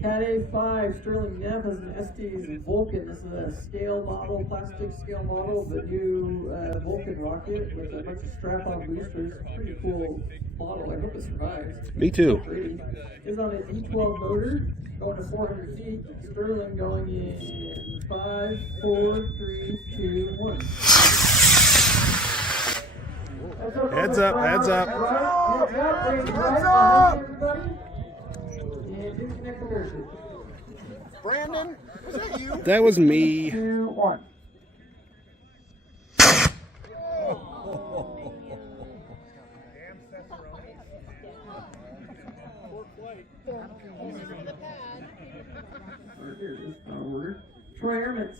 Cat A5 Sterling Neff has an Estes Vulcan. This is a scale model, plastic scale model, the new Vulcan rocket with a bunch of strap-on boosters. Pretty cool model. I hope it survives. Me too. It's on an E12 motor, going to 400 feet. Sterling going in 5, 4, 3, 2, 1. Heads up, heads up. Heads up! And disconnect the parachute. Brandon, was that you? That was me. 2, 1. Troy Airman's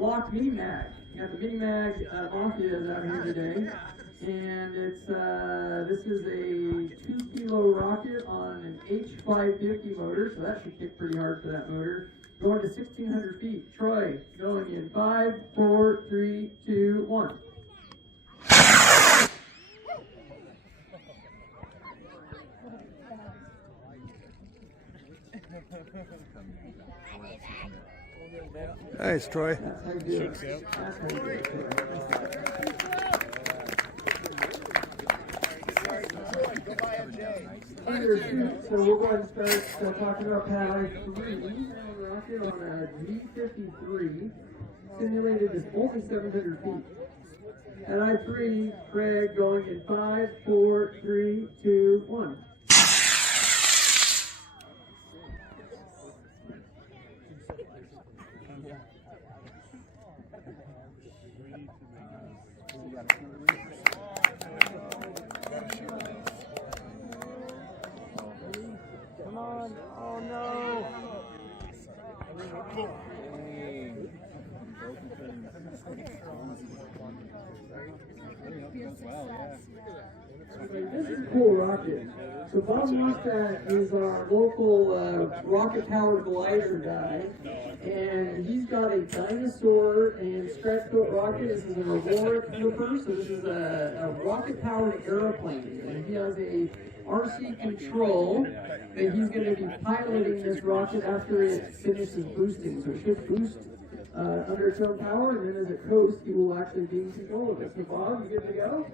locked mini mag. You got the mini mag Mafias out here today, and it's this is a 2-kilo rocket on an H550 motor, so that should kick pretty hard for that motor. Going to 1,600 feet. Troy going in 5, 4, 3, 2, 1. Nice, Troy. That's how you do it. That's how you do it. So we'll go ahead and start talking about Pad I-3 rocket on a G53. Simulated is only 700 feet. Pad I-3, Craig going in 5, 4, 3, 2, 1. Come on. Oh no. This is a cool rocket. So Bob Mustad is our local rocket-powered glider guy, and he's got a dinosaur and stretch-built rocket. This is an Aurora Clipper, so this is a rocket-powered airplane, and he has a RC control that he's going to be piloting this rocket after it finishes boosting. So it should boost under its own power, and then as it coasts, he will actually be in control of it. So Bob, you good to go?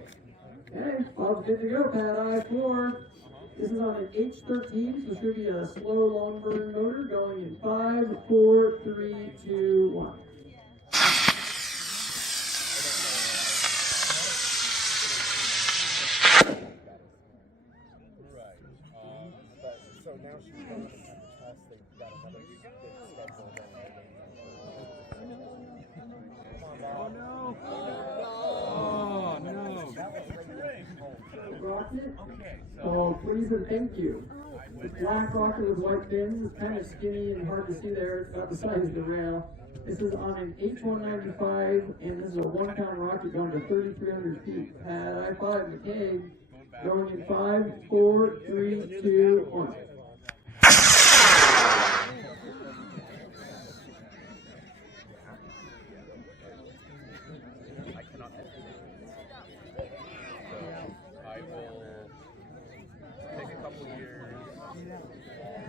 Okay, Bob's good to go. Pad I-4. This is on an H13, so it should be a slow, long burn motor going in 5, 4, 3, 2, 1. So now she's going to test. They've got another schedule. Oh no! Oh no! Rocket called Please and Thank You. It's black rocket with white fins. It's kind of skinny and hard to see there. It's about the size of the rail. This is on an H195, and this is a 1-pound rocket going to 3,300 feet. Pad I-5 McCabe going in 5, 4, 3, 2, 1.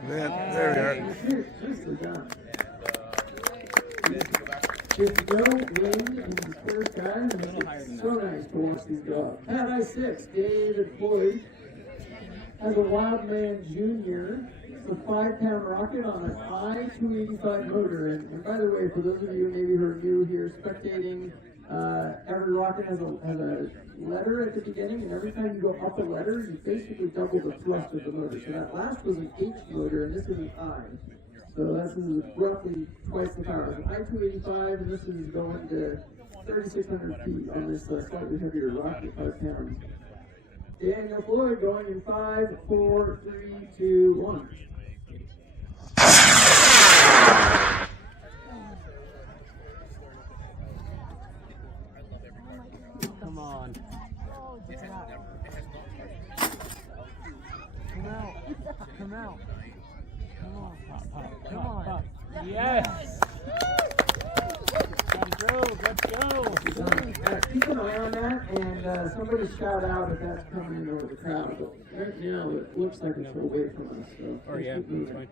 There we are. Nicely done. Just no wind in the clear sky, and it's so nice to watch these go up. Pad I-6, David Floyd has a Wildman Jr. It's a 5-pound rocket on an I-285 motor. And by the way, for those of you maybe who are new here spectating, every rocket has a letter at the beginning, and every time you go up a letter, you basically double the thrust of the motor. So that last was an H motor, and this is an I. So this is roughly twice the power. It's an I-285, and this is going to 3,600 feet on this slightly heavier rocket, 5 pounds. Daniel Floyd going in 5, 4, 3, 2, 1. Come on. Come out. Come out. Come on, Pop, Pop. Come on. Pop. Yes! Let's go. Let's go. Keep an eye on that, and somebody shout out if that's coming in over the crowd. But right now, it looks like it's away from us. So Oh, yeah. keep moving.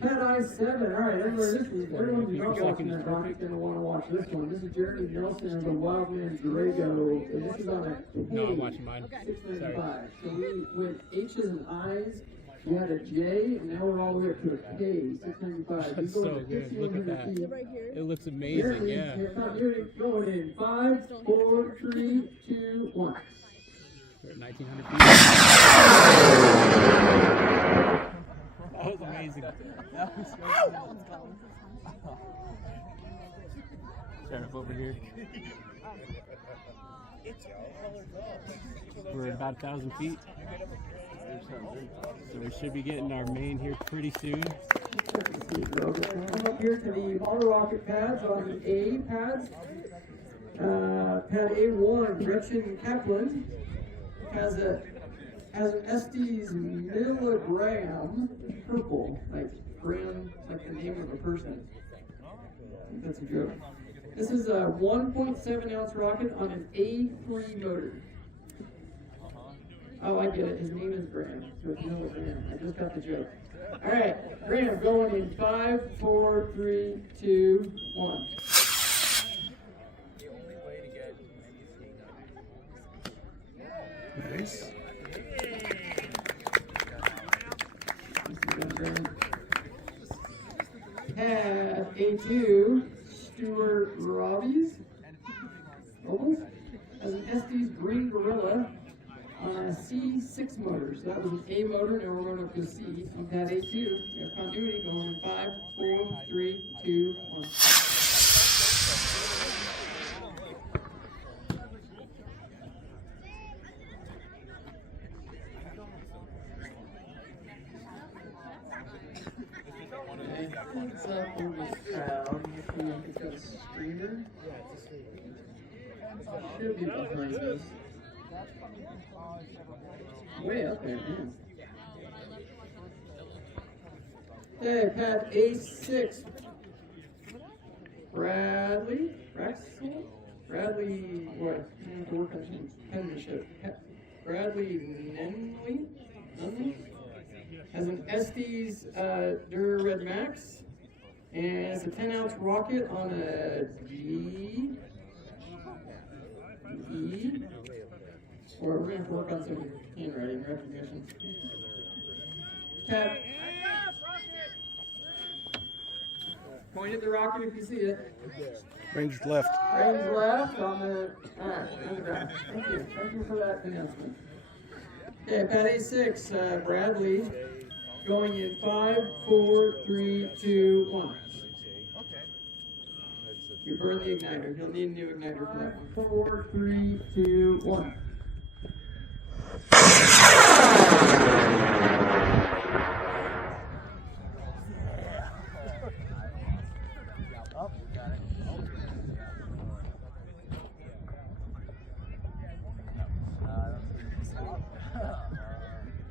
Pad I-7, alright, everyone's not watching that rocket's gonna wanna watch this one. This is Jeremy Nelson and the Wildman Drago, and this is on a K. No, I'm watching mine. 695. So we went H's and I's, we had a J, and now we're all the way up to a K, 695. That's so good. Look at that. It looks amazing, yeah. Going in 5, 4, 3, 2, 1. We're at 1,900 feet. That was amazing. Sheriff over here. We're at about 1,000 feet. So we should be getting our main here pretty soon. Come up here to the Holo Rocket pads on the A pads. Pad A1, Gretchen Kaplan has an Estes milligram purple, like gram, like the name of a person. I think that's a joke. This is a 1.7 ounce rocket on an A3 motor. Oh, I get it. His name is Graham, so it's milligram. I just got the joke. All right, Graham going in 5, 4, 3, 2, 1. Nice. Pad A2, Stuart Robbie's. Almost. Has an Estes Green Gorilla on a C6 motor. So that was an A motor, now we're going up to C. On pad A2, we have continuity going in 5, 4, 3, 2, 1. What's up on the sound? If we look at that streamer, should be behind us. Way up there, man. Hey, pad A6. Bradley, what? I have to work on some penmanship. Bradley Nunley has an Estes Red Max, and it's a 10 ounce rocket on a G. E. Or we're going to work on some handwriting recognition. Tap. Point at the rocket if you see it. Ranged left. Range left on the. Alright, on the ground. Thank you. Thank you for that announcement. Okay, pad A6, Bradley, going in 5, 4, 3, 2, 1. You burn the igniter. You'll need a new igniter for that one. 4, 3, 2, 1.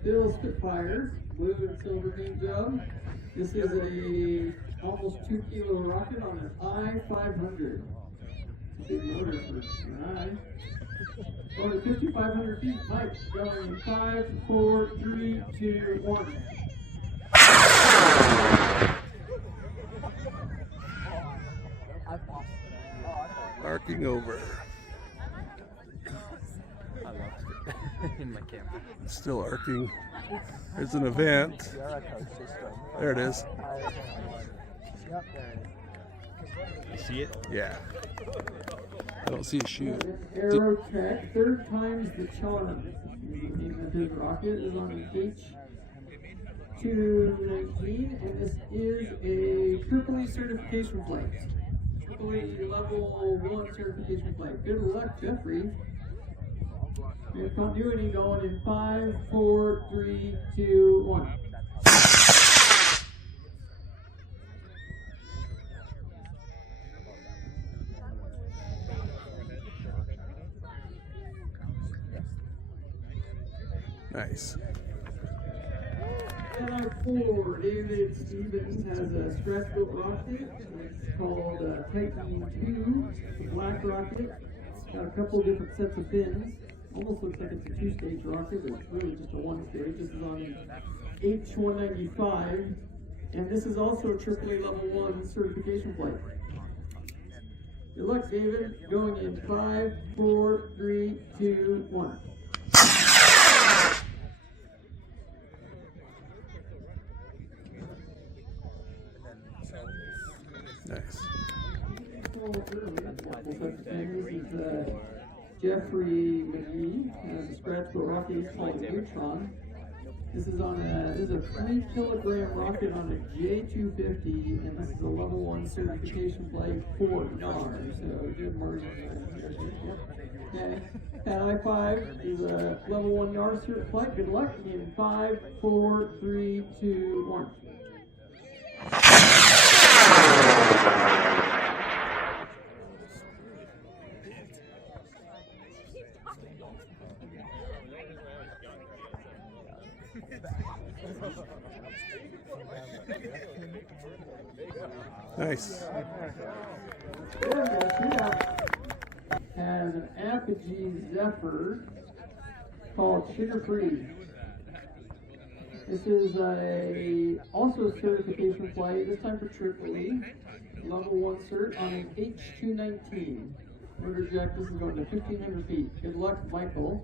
Bill Spitfire, blue and silver paint job. This is a almost 2 kilo rocket on an I-500. Big motor for an I. Going to 5,500 feet. Mike, going in 5, 4, 3, 2, 1. Arcing over. I lost it in my camera. It's still arcing. There's an event. There it is. You see it? Yeah. I don't see a shoot. Aerotech, third time's the charm. The name of his rocket is on an H219, and this is a AAA certification flight. AAA level 1 certification flight. Good luck, Jeffrey. We have continuity going in 5, 4, 3, 2, 1. Nice. NR4, David Stevens has a scratch-built rocket. It's called Titan 2. It's a black rocket. It's got a couple different sets of fins. Almost looks like it's a 2-stage rocket, but it's really just a 1-stage. This is on an H195. And this is also a AAA Level 1 certification flight. Good luck, David. Going in 5, 4, 3, 2, 1. Nice. Jeffrey McGee has a scratch for rocket called Neutron. This is on a 3-kilogram rocket on a J250, and this is a level 1 certification flight for NAR. So good margin. Okay. At I-5 is a level 1 NAR cert flight. Good luck. In 5, 4, 3, 2, 1. Nice. Has an Apogee Zephyr called Sugar Free. This is also a certification flight, this time for AAA, level 1 cert on an H219. Motor jack, this is going to 1,500 feet. Good luck, Michael.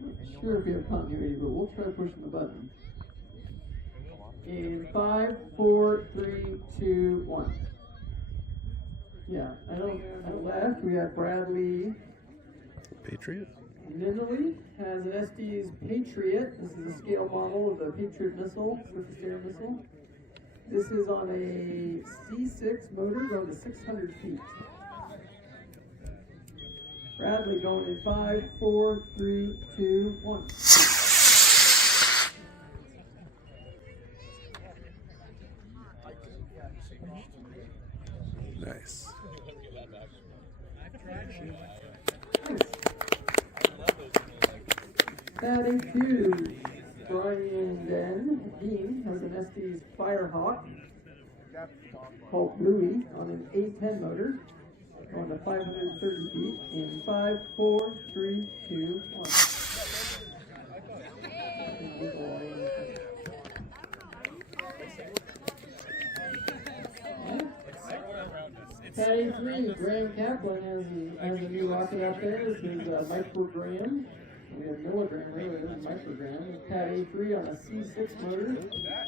Not sure if you have continuity, but we'll try pushing the button. In 5, 4, 3, 2, 1. Yeah, I don't. At left, we have Bradley. Patriot? Ninley has an Estes Patriot. This is a scale model of the Patriot missile, surface air missile. This is on a C6 motor going to 600 feet. Bradley going in 5, 4, 3, 2, 1. Nice. Batting 2, Brian Dean has an Estes Firehawk called Bluey on an A10 motor going to 530 feet in 5, 4, 3, 2, 1. Patty 3, Graham Kaplan has a new rocket out there. This is microgram. We have milligram, really, this is microgram. Patty 3 on a C6 motor.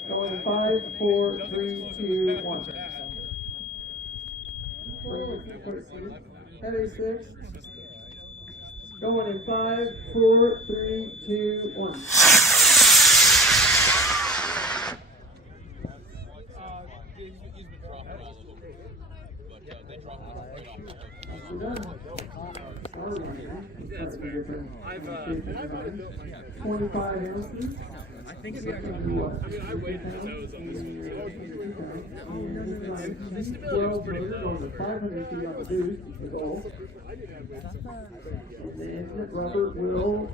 Going 5, 4, 3, 2, 1. Patty 6. Going in 5, 4, 3, 2, 1. That's very different. 25 ounces. I think it's I weighed those on this one. 12 meters on the 500 feet on the boost is the goal. And then Robert will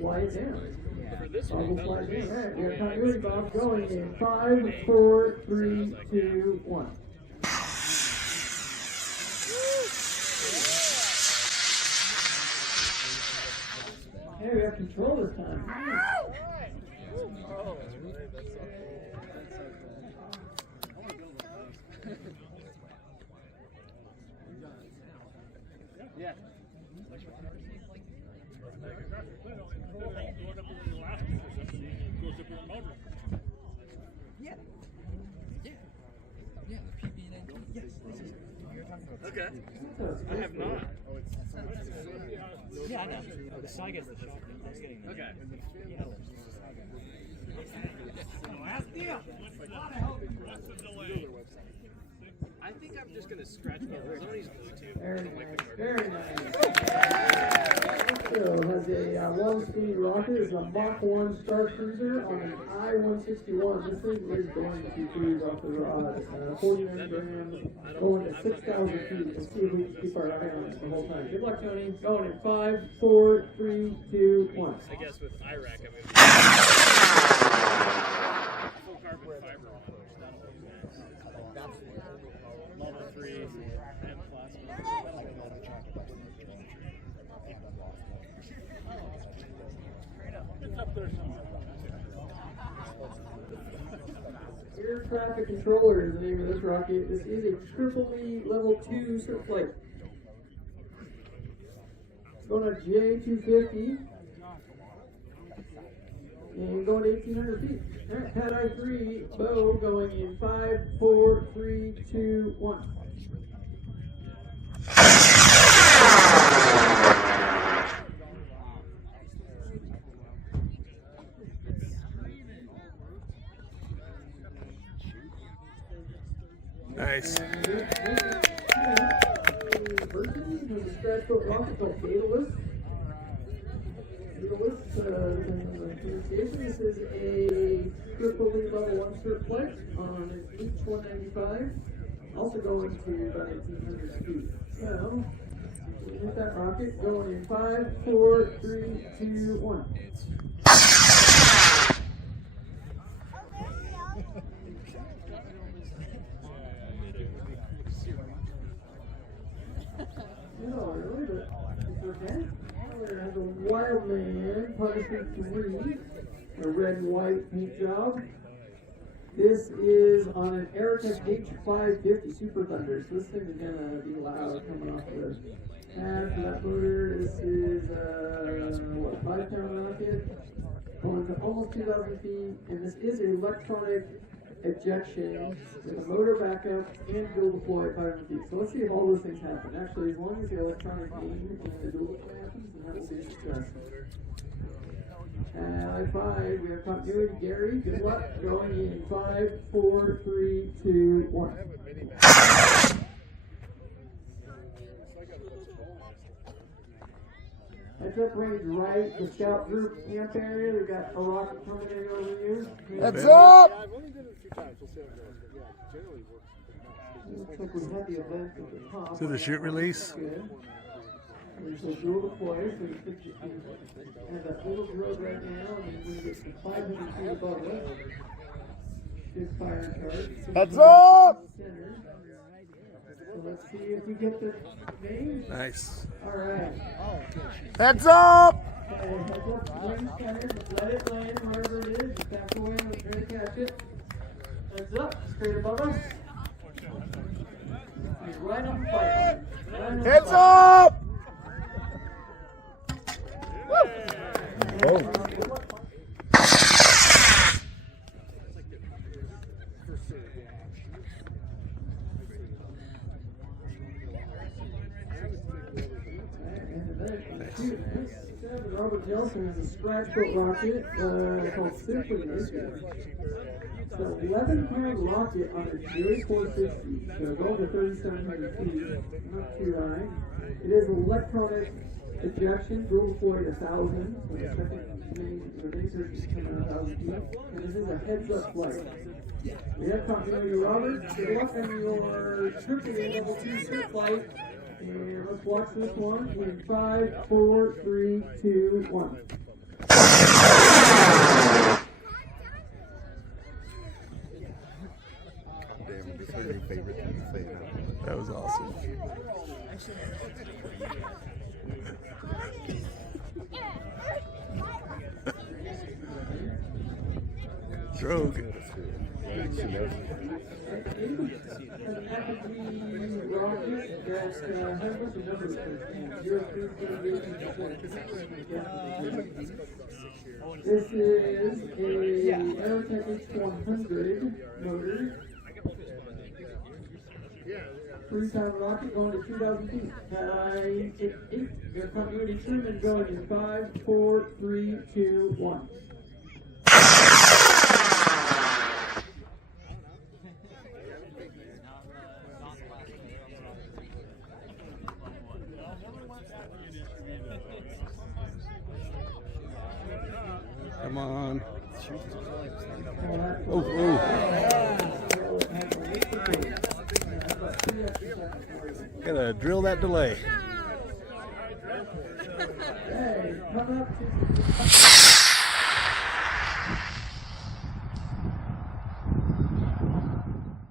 fly it down. Bob will fly it down. Alright, we have continuity, Bob, going in 5, 4, 3, 2, 1. Hey, we have control this time. Yeah. Okay. I have not. Yeah, I know. The Sai gets the shot. That's getting there. Okay. I think I'm just going to scratch my Zoni's Bluetooth. Very nice. Very nice. So has a one-speed rocket. It's a Mach 1 Star Cruiser on an I-161. This thing is going to cruise off the rod. 49 grams, going to 6,000 feet. Let's see if we can keep our eye on it the whole time. Good luck, Tony. Going in 5, 4, 3, 2, 1. I guess with Iraq, I'm going to full carbon fiber. Level 3 and plasma. Traffic Controller is the name of this rocket. This is a triple E level 2 cert flight. It's going on J250 and going to 1,800 feet. All right, pad I3, bow going in 5, 4, 3, 2, 1. Nice. Version of the scratch foot rocket called Daedalus. This is a triple E level 1 cert flight on an H-195, also going to about 1,800 feet. So, we hit that rocket going in 5, 4, 3, 2, 1. No, really, but it's okay. There has a Wildman Punishment 3, a red and white paint job. This is on an Aerotech H550 Super Thunder, so this thing is gonna be loud coming off the pad for that motor. This is a 5-pound rocket, going to almost 2,000 feet, and this is electronic ejection with a motor backup and dual deploy at 500 feet. So let's see if all those things happen. Actually, as long as the electronic aim and the dual deploy happens, then that will be a success. I5, we have continuity. Gary, good luck. Going in 5, 4, 3, 2, 1. Heads up range right, the scout group camp area. They've got a rocket coming in over you. Heads up! Yeah, I've only done it a few times. We'll see how it goes. But yeah, it generally works. Looks like we have the event at the top. So the shoot release. Good. There's a dual deploy, so you think you can have that little road right now, and then when you get to 500 feet above it, should fire charge. Heads up! Center. So let's see if we get the name. Nice. All right. Heads up! Okay, heads up, wings centered, let it land wherever it is, just back away and try to catch it. Heads up, straight above us. He's right on the flight. Heads up! Oh. Robert Nelson is a scratch foot rocket called Symphony. It's an 11-pound rocket on a J460, so going to 3,700 feet, not too high. It is electronic ejection, dual deploy 1,000, so the second main surge is coming at 1,000 feet, and this is a heads-up flight. We have continuity, Robert. Good luck on your triple E level 2 cert flight. And let's watch this one in 5, 4, 3, 2, 1. Damn, this is your favorite thing to say now. That was awesome. Drogue. This is a Aerotech H100 motor. 3-time rocket going to 2,000 feet. Your continuity Truman going in 5, 4, 3, 2, 1. Come on. Oh, Gotta drill that delay. Hey, come up to